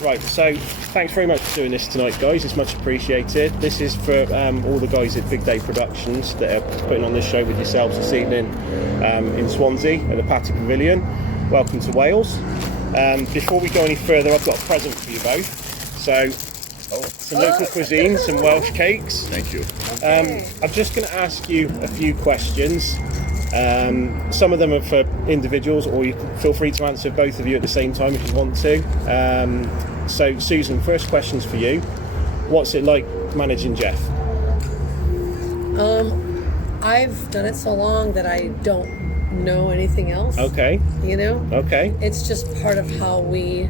Right, so thanks very much for doing this tonight, guys. It's much appreciated. This is for all the guys at Big Day Productions that are putting on this show with yourselves this evening in Swansea at the Patti Pavilion. Welcome to Wales. Before we go any further, I've got a present for you both. So, some local cuisine, some Welsh cakes. Thank you. I'm just going to ask you a few questions. Some of them are for individuals, or you can feel free to answer both of you at the same time if you want to. So, Susan, first question's for you. What's it like managing Geoff? I've done it so long that I don't know anything else. Okay. You know? Okay. It's just part of how we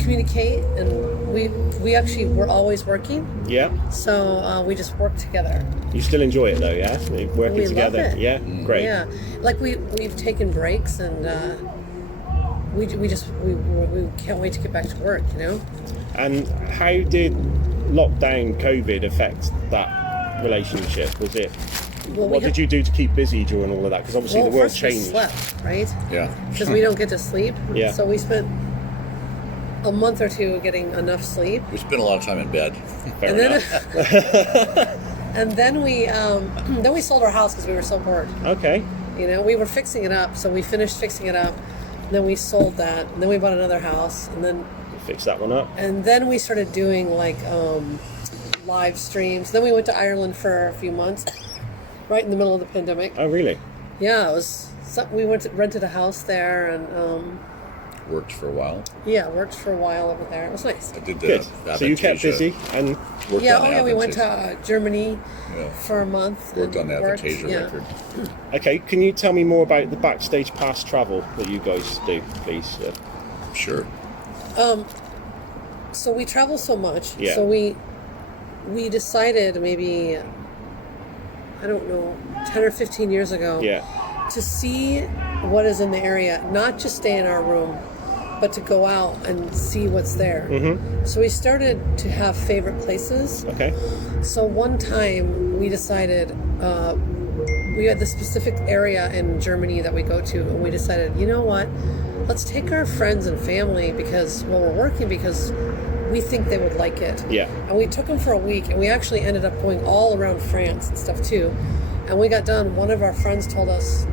communicate, and we're always working. Yeah. So we just work together. You still enjoy it though, yeah? Working We together. love it. Yeah. Great. Yeah. Like we've taken breaks, and we can't wait to get back to work. You know. And how did lockdown, COVID affect that relationship? Was it? What did you do to keep busy during all of that? Because obviously the world first changed. We slept, right? Yeah. Because we don't get to sleep. Yeah. So we spent a month or two getting enough sleep. We spent a lot of time in bed. Fair enough. And then we sold our house because we were so bored. Okay. You know, we were fixing it up, so we finished fixing it up. And then we sold that, and then we bought another house, and then Fix that one up. And then we started doing like live streams. Then we went to Ireland for a few months, right in the middle of the pandemic. Oh, really? Yeah, it was. We rented a house there, and Worked for a while. yeah, worked for a while over there. It was nice. I did Good. So you kept busy and worked Yeah, on we went to Germany for a month. Worked on the and Avantasia record. okay. Can you tell me more about the backstage pass travel that you guys do, please? Sure. So we travel so much. Yeah. So we decided maybe, I don't know, 10 or 15 years ago. Yeah. To see what is in the area, not just stay in our room, but to go out and see what's there. Mm-hmm. So we started to have favorite places. Okay. So one time we decided, we had this specific area in Germany that we go to, and we decided, you know what, let's take our friends and family because we're working, because we think they would like it. Yeah. And we took them for a week, and we actually ended up going all around France and stuff too. And we got done, one of our friends told us,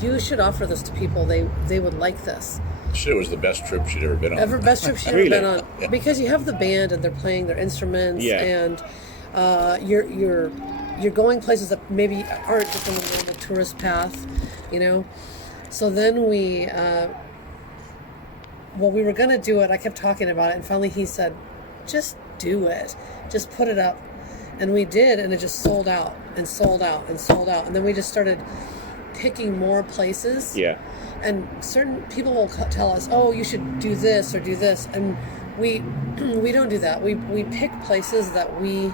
you should offer this to people. They would like this. Shit, it was the best trip she'd ever been on. Best trip she'd Really? ever been on. Yeah. Because you have the band and they're playing their instruments, Yeah. and you're going places that maybe aren't just on the normal tourist path, you know. So then we were gonna do it. I kept talking about it, and finally he said, "Just do it. Just put it up." And we did, and it just sold out and sold out and sold out. And then we just started picking more places. Yeah. And certain people will tell us, "Oh, you should do this or do this," and we don't do that. We pick places that we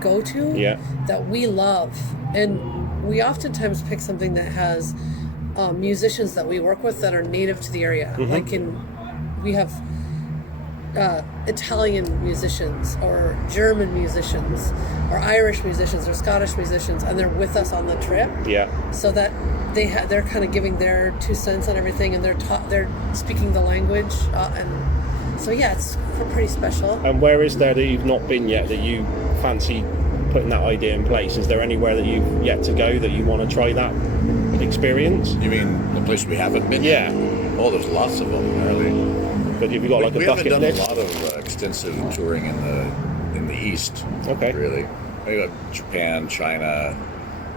go to, Yeah. that we love, and we oftentimes pick something that has musicians that we work with that are native to the area. Mm-hmm. We have Italian musicians or German musicians or Irish musicians or Scottish musicians, and they're with us on the trip. Yeah. So that they're kind of giving their 2 cents on everything, and they're speaking the language, and so yeah, it's pretty special. And where is there that you've not been yet that you fancy putting that idea in place? Is there anywhere that you've yet to go that you want to try that experience? You mean the place we haven't been? Yeah. Oh, there's lots of them, really. But have you got like a We haven't bucket done list? a lot of extensive touring in the East. Okay. Really. Maybe like Japan, China,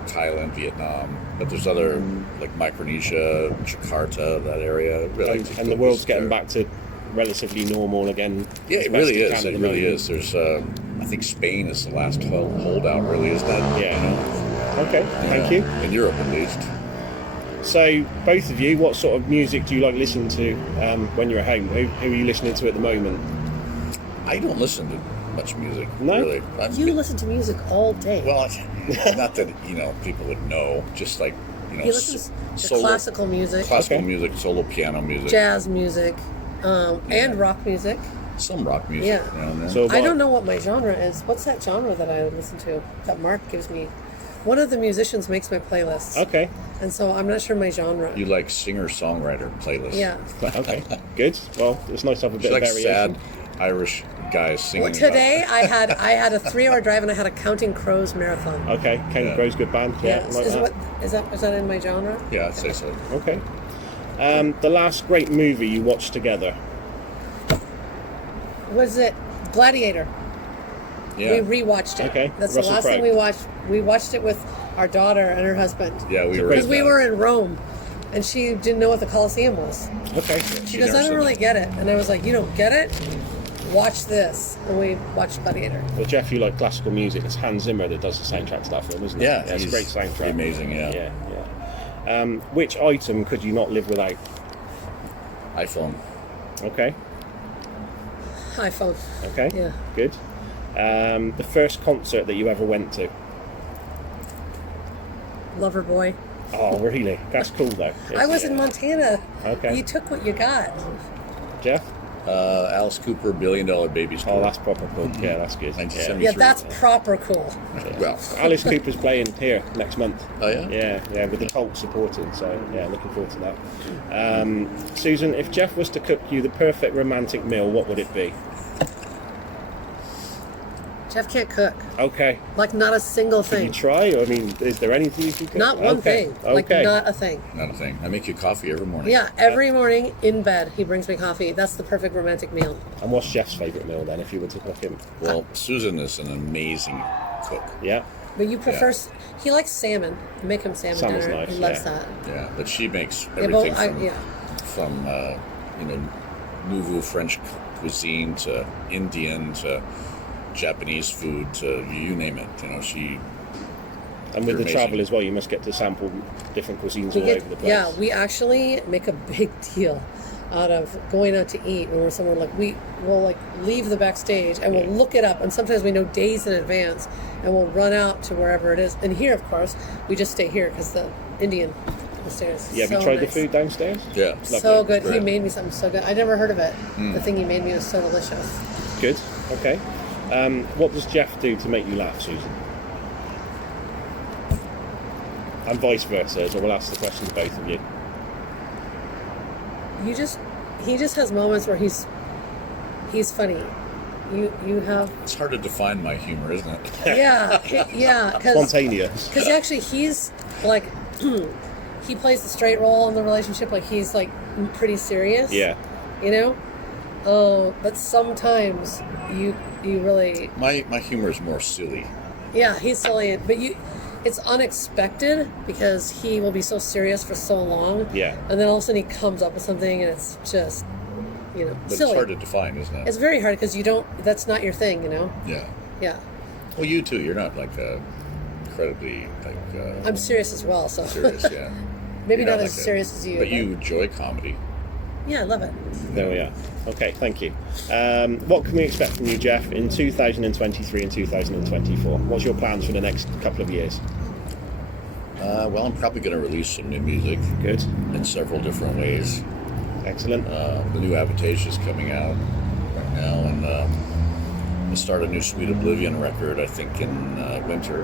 Thailand, Vietnam. But there's other, like Micronesia, Jakarta, that area. Really like to And go the world's visit getting there. back to relatively normal again. Yeah, as it best really you is. can at It the really moment. is. There's, I think Spain is the last holdout, really, isn't that? Yeah. Okay, thank you. In Europe, at least. So, both of you, what sort of music do you like listening to when you're at home? Who are you listening to at the moment? I don't listen to much music, No? really. You listen to music all day. Well, not that, people would know. Just like, you listen to classical music, classical Okay. music, solo piano music, jazz music, and rock music. some rock music. Yeah. Around there. So I don't know what my genre is. What's that genre that I would listen to? That Mark gives me. one of the musicians makes my playlists. Okay. And so I'm not sure my genre. You like singer-songwriter playlists. Yeah. Okay. Good. Well, it's nice to have a bit She of likes variation. sad Irish guys singing. Well, today I had a 3-hour drive and I had a Counting Crows marathon. Okay. Counting Crows, good band. Yeah. Yes. Like Is that in my genre? Yeah, I'd say so. Okay. The last great movie you watched together. Was it Gladiator? Yeah. We rewatched it. Okay. That's Russell the last Crowe. thing we watched. We watched it with our daughter and her husband. Yeah, we were. Because at we that. were in Rome, and she didn't know what the Colosseum was. Okay. She goes, I don't really get it. And I was like, you don't get it? Watch this. And we watched Gladiator. Well, Geoff, you like classical music. It's Hans Zimmer that does the soundtrack to that film, isn't it? Yeah, It's a he's great soundtrack. amazing, yeah. Yeah. Which item could you not live without? iPhone. Okay. iPhone. Okay. Yeah. Good. The first concert that you ever went to? Loverboy. Oh, really? That's cool, though. I was in Montana. Okay. You took what you got. Jeff? Alice Cooper, $1 Billion Babies. Oh, that's proper cool. Yeah, that's good. 1970. Yeah, that's proper cool. Well, Alice Cooper's playing here next month. Oh, yeah? Yeah, with the Colts supporting. So, yeah, looking forward to that. Susan, if Geoff was to cook you the perfect romantic meal, what would it be? Jeff can't cook. Okay. Like, not a single Can you thing. try? I mean, is there anything you can cook? Not one thing. Like, Okay. not a thing. not a thing. I make you coffee every morning. Yeah, every morning in bed, he brings me coffee. That's the perfect romantic meal. And what's Geoff's favourite meal then, if you were to cook him? Well, Susan is an amazing cook. Yeah. But you prefer... He likes salmon. Make him salmon Salmon's dinner. nice, he loves yeah. that. Yeah, but she makes Yeah, everything but from nouveau French cuisine to Indian to Japanese food to you name it. You know, she. And with You're the amazing. travel as well, you must get to sample different cuisines all over the place. Yeah, we actually make a big deal out of going out to eat when we're somewhere. Like, we'll like leave the backstage and we'll look it up, and sometimes we know days in advance, and we'll run out to wherever it is. And here, of course, we just stay here because the Indian upstairs. Yeah, have you tried the food downstairs? Yeah. So good. He Great. made me something so good. I never heard of it. The thing he made me was so delicious. Good. Okay. What does Geoff do to make you laugh, Susan? And vice versa, so we'll ask the question to both of you. He just has moments where he's funny. You have It's hard to define my humor, isn't it? yeah because Spontaneous. actually he's like he plays the straight role in the relationship, like he's like pretty serious. Yeah. You know, but sometimes you really My humor is more silly. he's silly, but it's unexpected because he will be so serious for so long. Yeah. And then all of a sudden he comes up with something and it's just, But silly. it's hard to define, isn't it? It's very hard because that's not your thing, Yeah. Yeah. Well, you too. You're not like incredibly like. I'm serious as well, so serious, yeah. maybe You're not like as serious as you. But you enjoy comedy. Yeah, I love it. There we are. Okay, thank you. What can we expect from you, Geoff, in 2023 and 2024? What's your plans for the next couple of years? Well, I'm probably going to release some new music Good. in several different ways. Excellent. The new Avantasia is coming out right now, and we'll start a new Sweet Oblivion record, I think, in winter.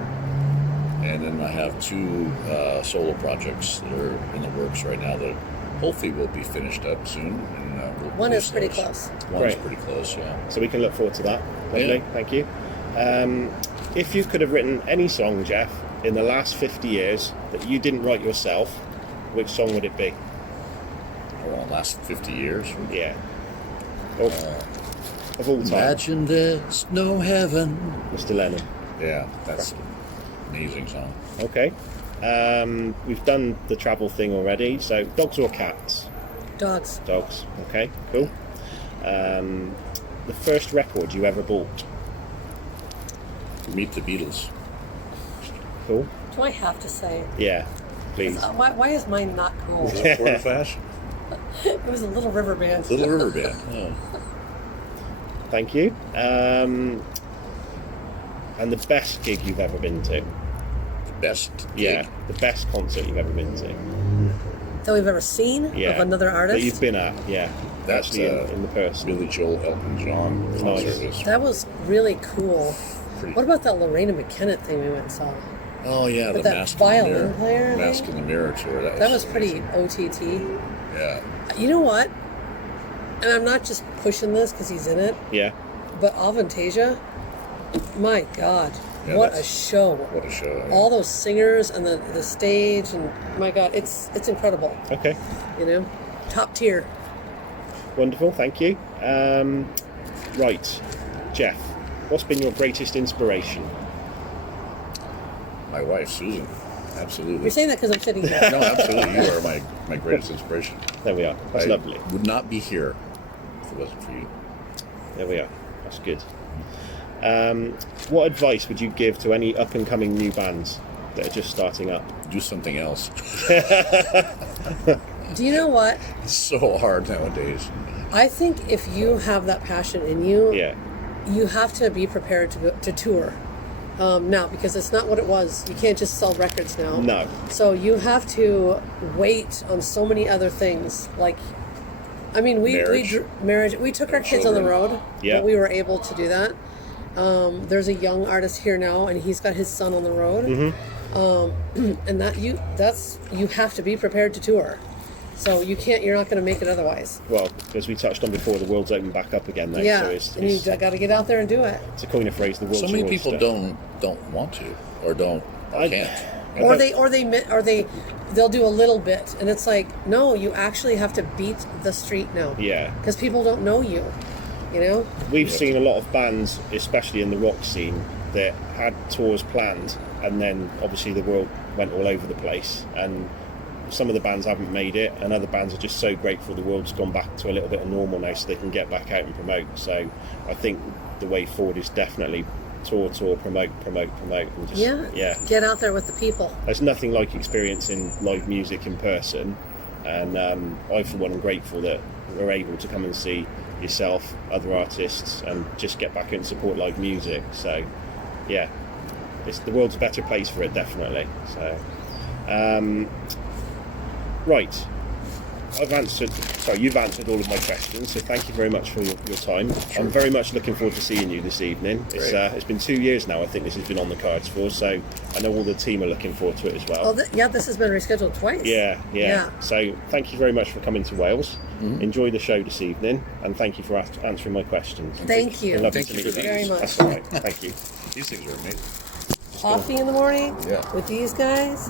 And then I have 2 solo projects that are in the works right now that hopefully will be finished up soon. And we'll One is release pretty those. close. One is Great. pretty close, yeah. So we can look forward to that. Lovely, Yeah. thank you. If you could have written any song, Geoff, in the last 50 years that you didn't write yourself, which song would it be? Well, last 50 years. Yeah. Of all time, Imagine there's no heaven. Mr. Lennon. Yeah, that's an amazing song. Okay. We've done the travel thing already. So, dogs or cats? Dogs. Dogs. Okay, cool. The first record you ever bought? Meet the Beatles. Cool. Do I have to say it? Yeah, please. Why is mine not cool? Was that Florida Flash? It was a Little River Band. Little River Band. Oh. Thank you. And the best gig you've ever been to? Best Yeah, gig. the best concert you've ever been to? That we've ever seen Yeah. of another artist. That you've been at, yeah. That's Actually in the person. Billy Joel, Elton John concert Nice. was That was really cool. pretty. What about that Lorena McKenna thing we went and saw? Oh yeah, With the that Mask violin in the Mirror. player, I Mask think? in the Mirror tour. That was pretty OTT. Yeah. You know what? And I'm not just pushing this because he's in it, Yeah. but Avantasia, my God, Yeah, what a that's- show! What a show. All those singers and the stage, and my God, it's incredible. Okay. You know, top tier. Wonderful. Thank you. Right, Geoff, what's been your greatest inspiration? My wife, Susan. Absolutely. You're saying that because I'm sitting here. No, absolutely. You are my greatest inspiration. There we are. That's I lovely. would not be here if it wasn't for you. There we are. That's good. What advice would you give to any up-and-coming new bands that are just starting up? Do something else. Do you know what? It's so hard nowadays. I think if you have that passion in you, Yeah. you have to be prepared to tour now, because it's not what it was. You can't just sell records now. No. So you have to wait on so many other things. Like, I mean, marriage. We took our kids on the road, Yeah. but we were able to do that. There's a young artist here now, and he's got his son on the road. And you have to be prepared to tour. So you're not going to make it otherwise. Well, as we touched on before, the world's opened back up again now. Yeah, So and you got to get out there and do it. to coin a phrase, the world's So many your people oyster. don't want to, or can't. Or they'll do a little bit, and it's like, no, you actually have to beat the street now. Yeah. Because people don't know you. You know. We've seen a lot of bands, especially in the rock scene, that had tours planned, and then obviously the world went all over the place, and some of the bands haven't made it, and other bands are just so grateful the world's gone back to a little bit of normal now, so they can get back out and promote. So I think the way forward is definitely tour, promote, and just yeah. Get out there with the people. There's nothing like experiencing live music in person, and I for one am grateful that we're able to come and see yourself, other artists, and just get back and support live music. So yeah, the world's a better place for it, definitely. So right, you've answered all of my questions, so thank you very much for your time. I'm very much looking forward to seeing you this evening. It's been 2 years now, I think this has been on the cards for, so I know all the team are looking forward to it as well. This has been rescheduled twice. Yeah. So thank you very much for coming to Wales. Enjoy the show this evening, and thank you for answering my questions. Thank you. Lovely Thank to you meet very much. That's all right. Thank you. These things are amazing. Coffee in the morning Yeah. with these guys.